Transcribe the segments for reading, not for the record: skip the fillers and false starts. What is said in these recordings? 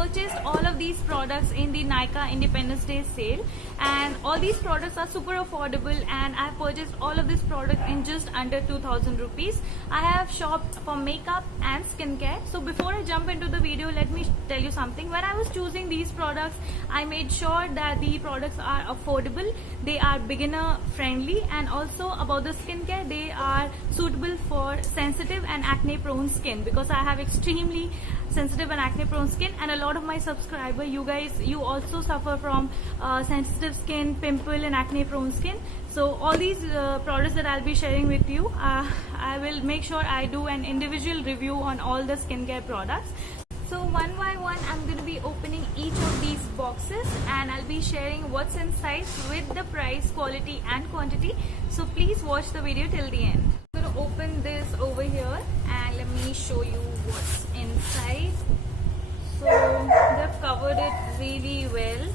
purchased all of these products in the Nykaa Independence Day sale, and all these products are super affordable, and I purchased all of this product in just under 2000 rupees. I have shopped for makeup and skincare. So before I jump into the video, let me tell you something. When I was choosing these products, I made sure that the products are affordable, they are beginner friendly, and also about the skincare, they are suitable for sensitive and acne prone skin, because I have extremely sensitive and acne prone skin, and a lot of my subscribers, you also suffer from sensitive skin, pimple and acne prone skin. So all these products that I'll be sharing with you, I will make sure I do an individual review on all the skincare products. So one by one, I'm going to be opening each of these boxes, and I'll be sharing what's inside with the price, quality and quantity. So please watch the video till the end. I'm going to open this over here and let me show you what's inside. So they've covered it really well.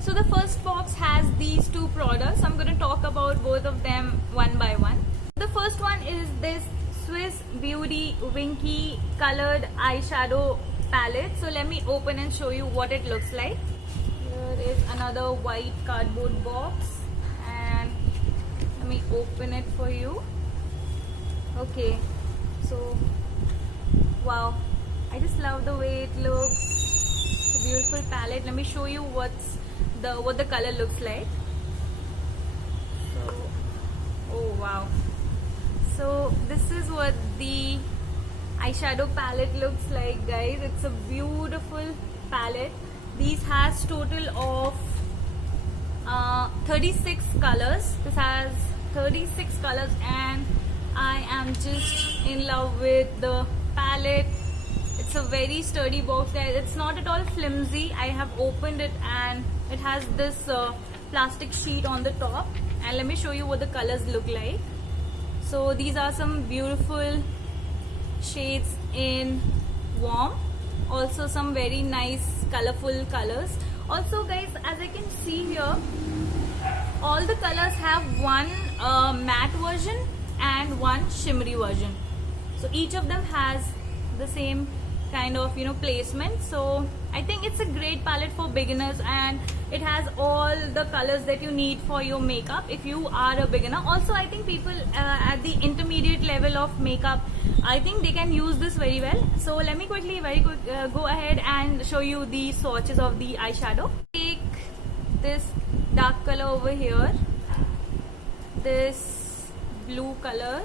So the first box has these two products. I'm going to talk about both of them one by one. The first one is this Swiss Beauty Winky colored eyeshadow palette. So let me open and show you what it looks like. Here is another white cardboard box, and let me open it for you. Okay, so wow, I just love the way it looks. It's a beautiful palette. Let me show you what the color looks like. So, oh wow. So this is what the eyeshadow palette looks like, guys. It's a beautiful palette. These has total of 36 colors. This has 36 colors, and I am just in love with the palette. It's a very sturdy box, guys. It's not at all flimsy. I have opened it and it has this plastic sheet on the top, and let me show you what the colors look like. So these are some beautiful shades in warm, also some very nice colorful colors. Also guys, as I can see here, all the colors have one matte version and one shimmery version. So each of them has the same kind of placement. So I think it's a great palette for beginners, and it has all the colors that you need for your makeup if you are a beginner. Also I think people at the intermediate level of makeup, I think they can use this very well. So let me quickly go ahead and show you the swatches of the eyeshadow. Take this dark color over here, this blue color,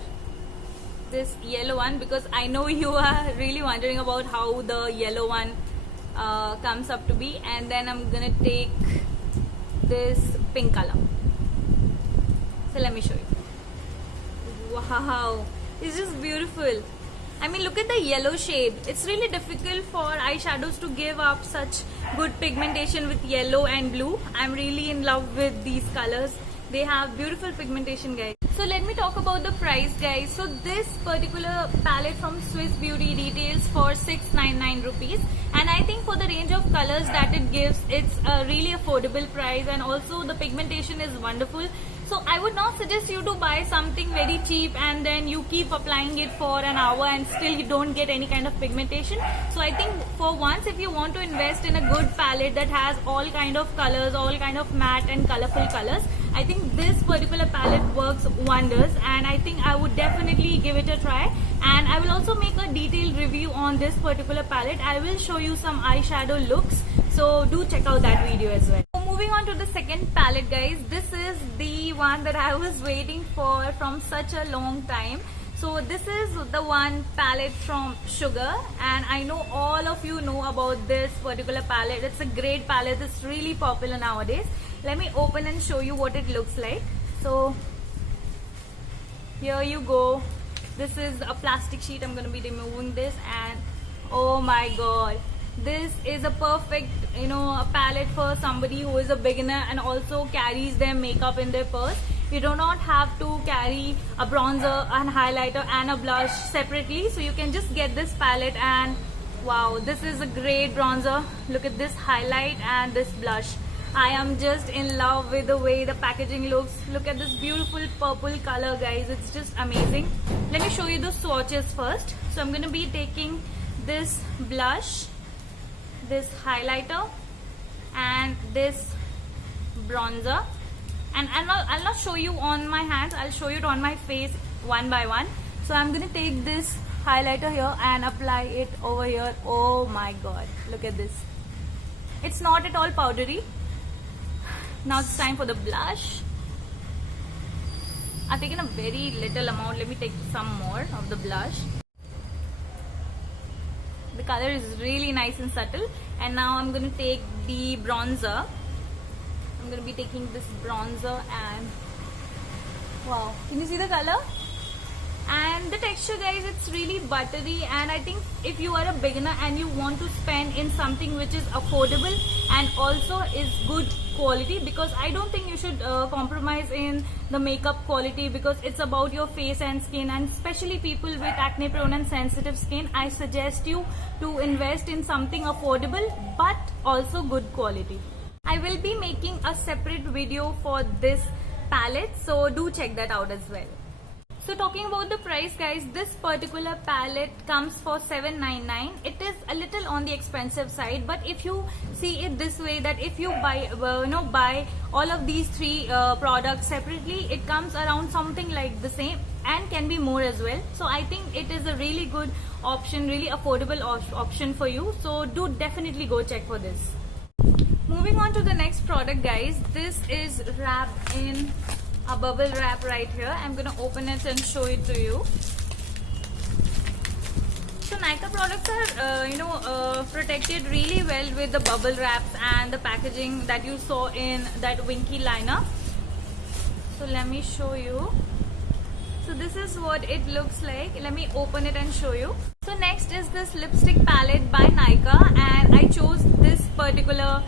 this yellow one, because I know you are really wondering about how the yellow one comes up to be, and then I'm gonna take this pink color. So let me show you. Wow, it's just beautiful. I mean, look at the yellow shade. It's really difficult for eyeshadows to give up such good pigmentation with yellow and blue. I'm really in love with these colors. They have beautiful pigmentation, guys. So let me talk about the price, guys. So this particular palette from Swiss Beauty retails for 699 rupees, and I think for the range of colors that it gives, it's a really affordable price, and also the pigmentation is wonderful. So I would not suggest you to buy something very cheap and then you keep applying it for an hour and still you don't get any kind of pigmentation. So I think for once, if you want to invest in a good palette that has all kind of colors, all kind of matte and colorful colors, I think this particular palette works wonders, and I think I would definitely give it a try. And I will also make a detailed review on this particular palette. I will show you some eyeshadow looks, so do check out that video as well. So moving on to the second palette, guys. This is the one that I was waiting for from such a long time. So this is the one palette from Sugar, and I know all of you know about this particular palette. It's a great palette. It's really popular nowadays. Let me open and show you what it looks like. So here you go. This is a plastic sheet. I'm going to be removing this, and oh my god, this is a perfect a palette for somebody who is a beginner and also carries their makeup in their purse. You do not have to carry a bronzer, and highlighter and a blush separately, so you can just get this palette, and wow, this is a great bronzer. Look at this highlight and this blush. I am just in love with the way the packaging looks. Look at this beautiful purple color, guys. It's just amazing. Let me show you the swatches first. So I'm going to be taking this blush, this highlighter, and this bronzer. And I'll not show you on my hands, I'll show you on my face one by one. So I'm gonna take this highlighter here and apply it over here. Oh my god, look at this. It's not at all powdery. Now it's time for the blush. I've taken a very little amount. Let me take some more of the blush. The color is really nice and subtle. And now I'm going to take the bronzer. I'm going to be taking this bronzer and wow, can you see the color? And the texture, guys, it's really buttery, and I think if you are a beginner and you want to spend in something which is affordable and also is good quality, because I don't think you should compromise in the makeup quality, because it's about your face and skin, and especially people with acne prone and sensitive skin, I suggest you to invest in something affordable but also good quality. I will be making a separate video for this palette, so do check that out as well. So talking about the price, guys, this particular palette comes for $7.99. It is a little on the expensive side, but if you see it this way, that if you buy buy all of these three products separately, it comes around something like the same and can be more as well. So I think it is a really good option, really affordable option for you. So do definitely go check for this. Moving on to the next product, guys, this is wrapped in a bubble wrap right here. I'm gonna open it and show it to you. So Nykaa products are protected really well with the bubble wraps and the packaging that you saw in that Winky liner. So let me show you. So this is what it looks like. Let me open it and show you. So next is this lipstick palette by Nykaa, and I chose this particular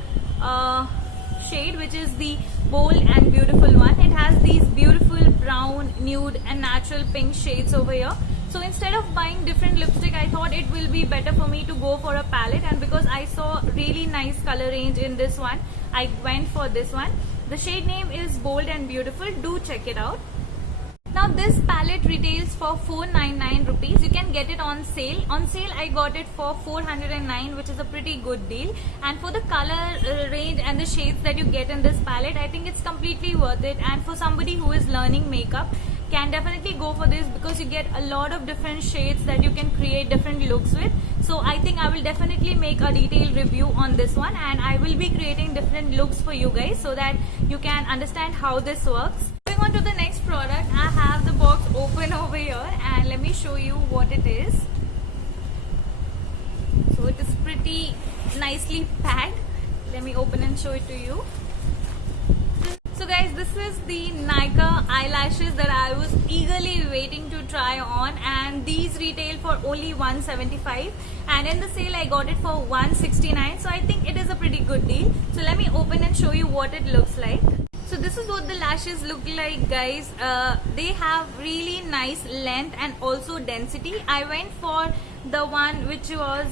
shade, which is the bold and beautiful one. It has these beautiful brown, nude and natural pink shades over here. So instead of buying different lipstick, I thought it will be better for me to go for a palette, and because I saw really nice color range in this one, I went for this one. The shade name is Bold and Beautiful. Do check it out. Now this palette retails for 499 rupees. You can get it on sale. On sale I got it for 409, which is a pretty good deal. And for the color range and the shades that you get in this palette, I think it's completely worth it. And for somebody who is learning makeup, can definitely go for this, because you get a lot of different shades that you can create different looks with. So I think I will definitely make a detailed review on this one, and I will be creating different looks for you guys so that you can understand how this works. Moving on to the next product, I have the box open over here, and let me show you what it is. So it is pretty nicely packed. Let me open and show it to you. So guys, this is the Nykaa eyelashes that I was eagerly waiting to try on, and these retail for only $175, and in the sale I got it for $169. So I think it is a pretty good deal. So let me open and show you what it looks like. So this is what the lashes look like, guys. They have really nice length and also density. I went for the one which was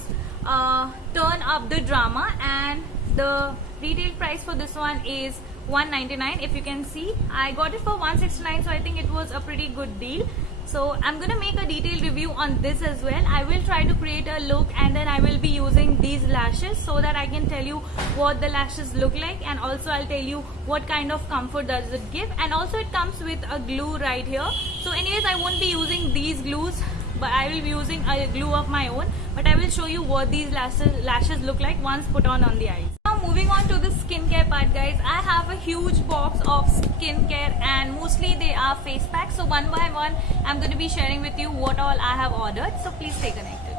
Turn Up the Drama, and the retail price for this one is $199. If you can see, I got it for $169, so I think it was a pretty good deal. So I'm gonna make a detailed review on this as well. I will try to create a look, and then I will be using these lashes so that I can tell you what the lashes look like, and also I'll tell you what kind of comfort does it give. And also it comes with a glue right here. So anyways, I won't be using these glues, but I will be using a glue of my own. But I will show you what these lashes look like once put on the eyes. Now moving on to the skincare part, guys, I have a huge box of skincare, and mostly they are face packs. So one by one, I'm going to be sharing with you what all I have ordered. So please stay connected.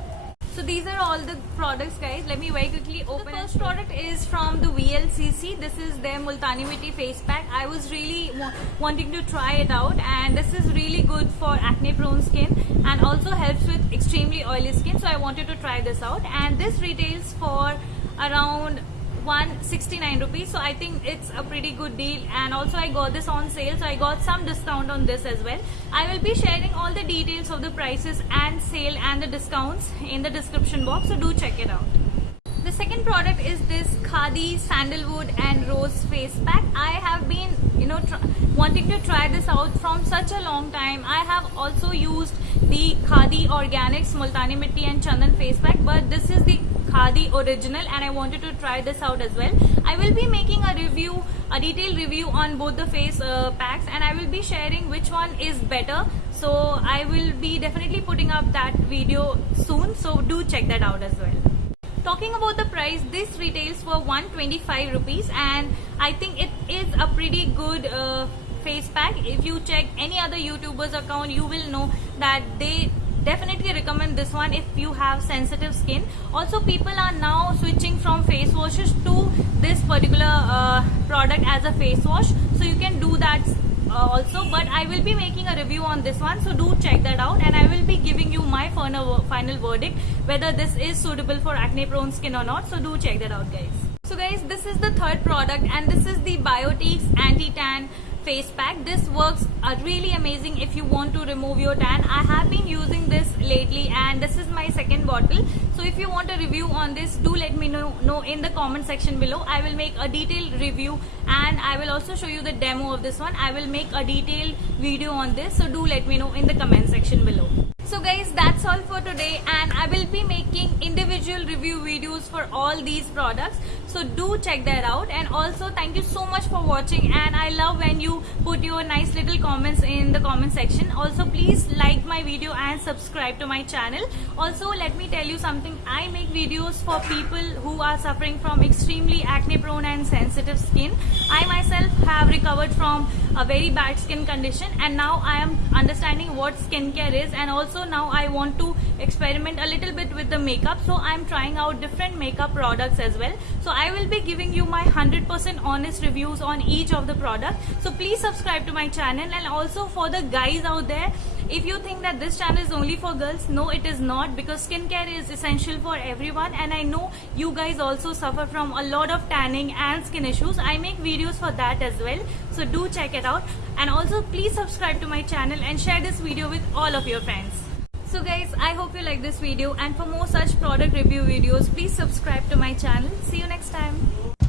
So these are all the products, guys. Let me very quickly open. The first product is from the VLCC. This is their Multani Mitti face pack. I was really wanting to try it out, and this is really good for acne prone skin and also helps with extremely oily skin. So I wanted to try this out, and this retails for around 169 rupees. So I think it's a pretty good deal, and also I got this on sale, so I got some discount on this as well. I will be sharing all the details of the prices and sale and the discounts in the description box, so do check it out. The second product product is this Khadi Sandalwood and Rose face pack. I have been wanting to try this out from such a long time. I have also used the Khadi Organics Multani Mitti and Chandan face pack, but this is the Khadi original and I wanted to try this out as well. I will be making a detailed review on both the face packs, and I will be sharing which one is better. So I will be definitely putting up that video soon, so do check that out as well. Talking about the price, this retails for 125 rupees and I think it is a pretty good face pack. If you check any other YouTuber's account, you will know that they definitely recommend this one if you have sensitive skin. Also, people are now switching from face washes to this particular product as a face wash, so you can do that also, but I will be making a review on this one, so do check that out, and I will be giving you my final verdict whether this is suitable for acne prone skin or not, so do check that out, guys. So guys, this is the third product and this is the Biotique's anti-tan face pack. This works really amazing if you want to remove your tan. I have been using this lately and this is my second bottle, so if you want a review on this, do let me know in the comment section below. I will make a detailed review and I will also show you the demo of this one. I will make a detailed video on this, so do let me know in the comment section below. So guys, that's all for today, and I will be making individual review videos for all these products, so do check that out. And also thank you so much for watching, and I love when you put your nice little comments in the comment section. Also, please like my video and subscribe to my channel. Also, let me tell you something, I make videos for people who are suffering from extremely acne prone and sensitive skin. I myself have recovered from a very bad skin condition and now I am understanding what skincare is, and also now I want to experiment a little bit with the makeup, so I'm trying out different makeup products as well. So I will be giving you my 100% honest reviews on each of the products, so please subscribe to my channel. And also for the guys out there, if you think that this channel is only for girls, no, it is not, because skincare is essential for everyone, and I know you guys also suffer from a lot of tanning and skin issues. I make videos for that as well, so do check it out. And also please subscribe to my channel and share this video with all of your friends. So guys, I hope you like this video, and for more such product review videos, please subscribe to my channel. See you next time.